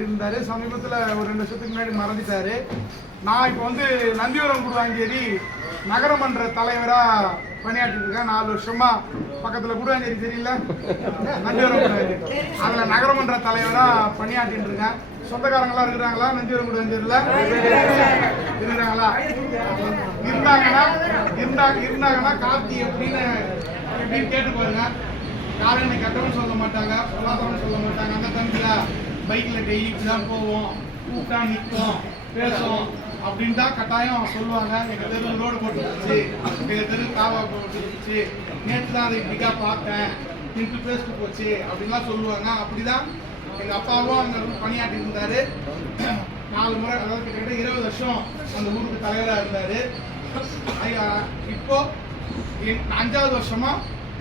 பணியாற்றியிருந்தாரு. சமீபத்தில் ஒரு 2 வருஷத்துக்கு முன்னாடி மறந்துட்டாரு. நான் இப்போ வந்து நந்திவரம் குடுவாஞ்சேரி நகரமன்ற தலைவராக பணியாற்றிட்டு இருக்கேன். 4 வருஷமா பக்கத்தில் குடுவாஞ்சேரி தெரியல, நந்திவரம் குடுவாஞ்சேரி, அதில் நகரமன்ற தலைவராக பணியாற்றிட்டு இருக்கேன். சொந்தக்காரங்களா இருக்கிறாங்களா? நந்திவரம் குடுவாஞ்சேரியில் இருக்கிறாங்களா? இருந்தாங்கன்னா கார்த்தி எப்படின்னு கேட்டு பாருங்க. யாரும் என்னை கட்டவன்னு சொல்ல மாட்டாங்க, பொருளாதாரம் சொல்ல மாட்டாங்க. அந்த தம்பியா பைக்கில் டெய்லிக்கு தான் போவோம், கூப்பிட்டா நிற்கும், பேசும் அப்படின்னு தான் கட்டாயம் சொல்லுவாங்க. எங்கள் தெரு ரோடு போட்டு போச்சு, எங்கள் தெரு காவா போட்டு போச்சு, நேற்று தான் அதை இப்படிக்கா பார்த்தேன், நின்று பேசிட்டு போச்சு அப்படின்லாம் சொல்லுவாங்க. அப்படிதான் எங்கள் அப்பாவும் அங்கே பணியாற்றி இருந்தார். 4 முறை, அதாவது கிட்டத்தட்ட 20 வருஷம் அந்த ஊருக்கு தலைவராக இருந்தார். இப்போ 5வது வருஷமா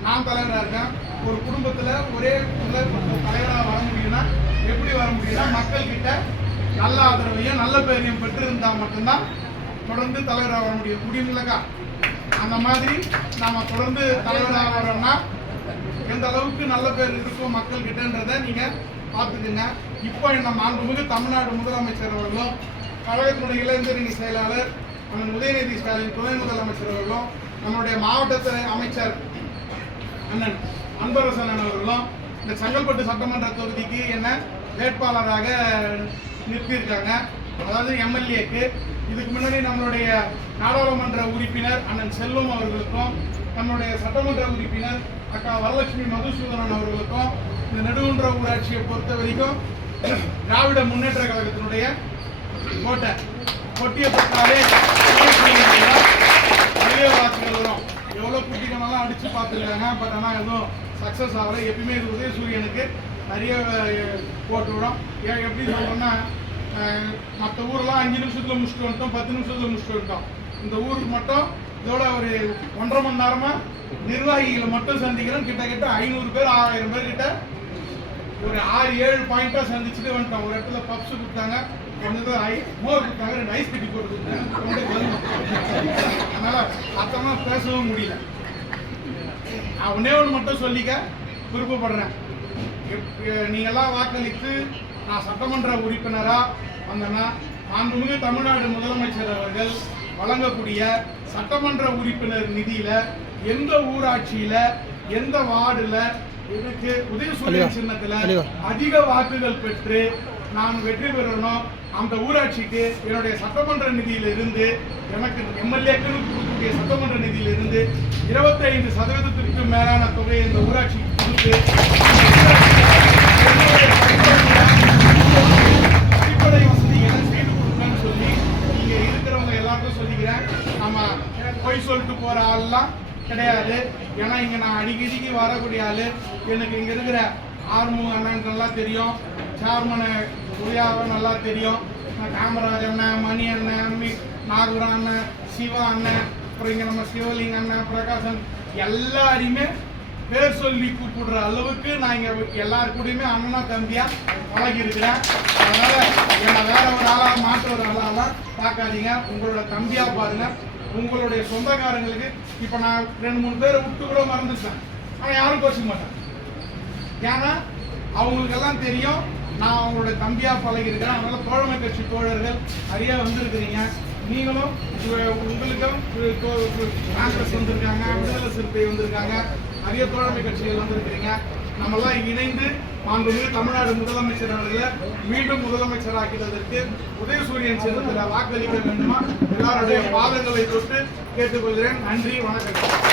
நான் தலைவராக இருக்கேன். ஒரு குடும்பத்தில் ஒரே தலைவராக வர முடியும்னா எப்படி வர முடியும்னா, மக்கள் கிட்ட நல்ல ஆதரவையும் நல்ல பேரையும் பெற்று இருந்தால் மட்டும்தான் தொடர்ந்து தலைவராக வர முடியுங்களக்கா. அந்த மாதிரி நாம தொடர்ந்து தலைவராக வரோம்னா எந்த அளவுக்கு நல்ல பேர் இருக்கும் மக்கள் கிட்டன்றதை நீங்க பார்த்துக்குங்க. இப்போ நம்ம மாண்புமிகு தமிழ்நாடு முதலமைச்சர் அவர்களும், கழகத்தினுடைய இளைஞரணி செயலாளர் அண்ணன் உதயநிதி ஸ்டாலின் துணை முதலமைச்சர் அவர்களும், நம்மளுடைய மாவட்ட அமைச்சர் அண்ணன் அன்பரசன் அவர்களும் இந்த செங்கல்பட்டு சட்டமன்ற தொகுதிக்கு என்ன வேட்பாளராக நிறுத்தியிருக்காங்க. அதாவது எம்எல்ஏக்கு. இதுக்கு முன்னாடி நம்மளுடைய நாடாளுமன்ற உறுப்பினர் அண்ணன் செல்வம் அவர்களுக்கும், நம்மளுடைய சட்டமன்ற உறுப்பினர் அக்கா வரலட்சுமி மதுசூதனன் அவர்களுக்கும், இந்த நெடுகுன்ற ஊராட்சியை பொறுத்த வரைக்கும் திராவிட முன்னேற்ற கழகத்தினுடைய கொட்டியை பற்றாலே நிறைய வாக்குகள் வரும். எவ்வளோ குட்டிகளெல்லாம் அடித்து பார்த்துருக்காங்க. பட் ஆனால் எதுவும் சக்ஸஸ் ஆகலை. எப்பயுமே இது உதயசூரியனுக்கு நிறைய போட்டு விடும். எப்படி சொல்கிறோன்னா, மற்ற ஊரெல்லாம் 5 நிமிஷத்தில் முடிச்சுட்டு வந்துட்டோம், 10 நிமிஷத்தில் முடிச்சுட்டு வந்துட்டோம். இந்த ஊருக்கு மட்டும் இதோட ஒரு 1.5 மணி நேரமாக நிர்வாகிகளை மட்டும் சந்திக்கிறோம். கிட்டத்தட்ட 500 பேர் 1000 பேர் கிட்ட ஒரு 6-7 பாயிண்டாக சந்திச்சுட்டு வந்துட்டோம். ஒரு இடத்துல பப்ஸ் கொடுத்தாங்க, மோர் கொடுத்தாங்க, 2 ஐஸ் கட்டி போட்டு கொடுத்தாங்க. அதனால அத்தனை பேசவும் முடியல. நான் ஒன்னே ஒன்று மட்டும் சொல்லிக்க விருப்பப்படுறேன். நீங்கள்லாம் வாக்களித்து நான் சட்டமன்ற உறுப்பினராக வந்தேன்னா, மாண்புமிகு தமிழ்நாடு முதலமைச்சர் அவர்கள் வழங்கக்கூடிய சட்டமன்ற உறுப்பினர் நிதியில எந்த ஊராட்சியில எந்த வார்டுல எனக்கு உதயசூரியன் சின்னத்துல அதிக வாக்குகள் பெற்று நான் வெற்றி பெறணும், அந்த ஊராட்சிக்கு என்னுடைய சட்டமன்ற நிதியிலிருந்து, எனக்கு எம்எல்ஏக்கு கொடுக்கக்கூடிய சட்டமன்ற நிதியிலிருந்து 25% மேலான தொகையை இந்த ஊராட்சிக்கு கொடுத்து அடிப்படை வசதிகளை செய்து கொடுக்கணும்னு சொல்லி இங்க இருக்கிறவங்க எல்லாருக்கும் சொல்லிக்கிறேன். நம்ம போய் சொல்லிட்டு போற ஆள்லாம் கிடையாது. ஏன்னா இங்க நான் அடிக்கடிக்கு வரக்கூடிய ஆளு. எனக்கு இங்க இருக்கிற ஆர்மு அண்ணன் நல்லா தெரியும், சேர்மன் உதயாவை நல்லா தெரியும், காமராஜ் அண்ணன், மணி அண்ணன், நாகூர் அண்ணன், சிவா அண்ணன், அப்புறம் இங்கே நம்ம சிவலிங்க அண்ணன், பிரகாசன், எல்லாரையுமே பேர் சொல்லி கூப்பிடுற அளவுக்கு நான் இங்கே எல்லாரு கூடயுமே அண்ணனா தம்பியா பழகி இருக்கிறேன். அதனால என்னை வேற ஒரு ஆளாக மாற்ற ஒரு ஆளாக பார்க்காதீங்க, உங்களோட தம்பியா பாருங்க. உங்களுடைய சொந்தக்காரங்களுக்கு இப்போ நான் 2-3 பேரை விட்டு கூட மறந்துட்டேன், ஆனால் யாரும் கோச்சிக்க மாட்டேன். ஏன்னா அவங்களுக்கெல்லாம் தெரியும் நான் அவங்களோட தம்பியா பழகிருக்கிறேன். அதனால தோழமை கட்சி தோழர்கள் நிறைய வந்திருக்கிறீங்க. நீங்களும் உங்களுக்கும் காங்கிரஸ் வந்திருக்காங்க, விடுதலை சிறுத்தை வந்திருக்காங்க, நிறைய தோழமை கட்சிகள் வந்திருக்கிறீங்க. நம்மெல்லாம் இணைந்து மாண்புமிகு தமிழ்நாடு முதலமைச்சர் அவர்களை மீண்டும் முதலமைச்சராக்கிறதற்கு உதயசூரியன் சின்னத்தில் வாக்களிக்க வேண்டுமா எல்லாருடைய பாதங்களை தொட்டு கேட்டுக்கொள்கிறேன். நன்றி, வணக்கம்.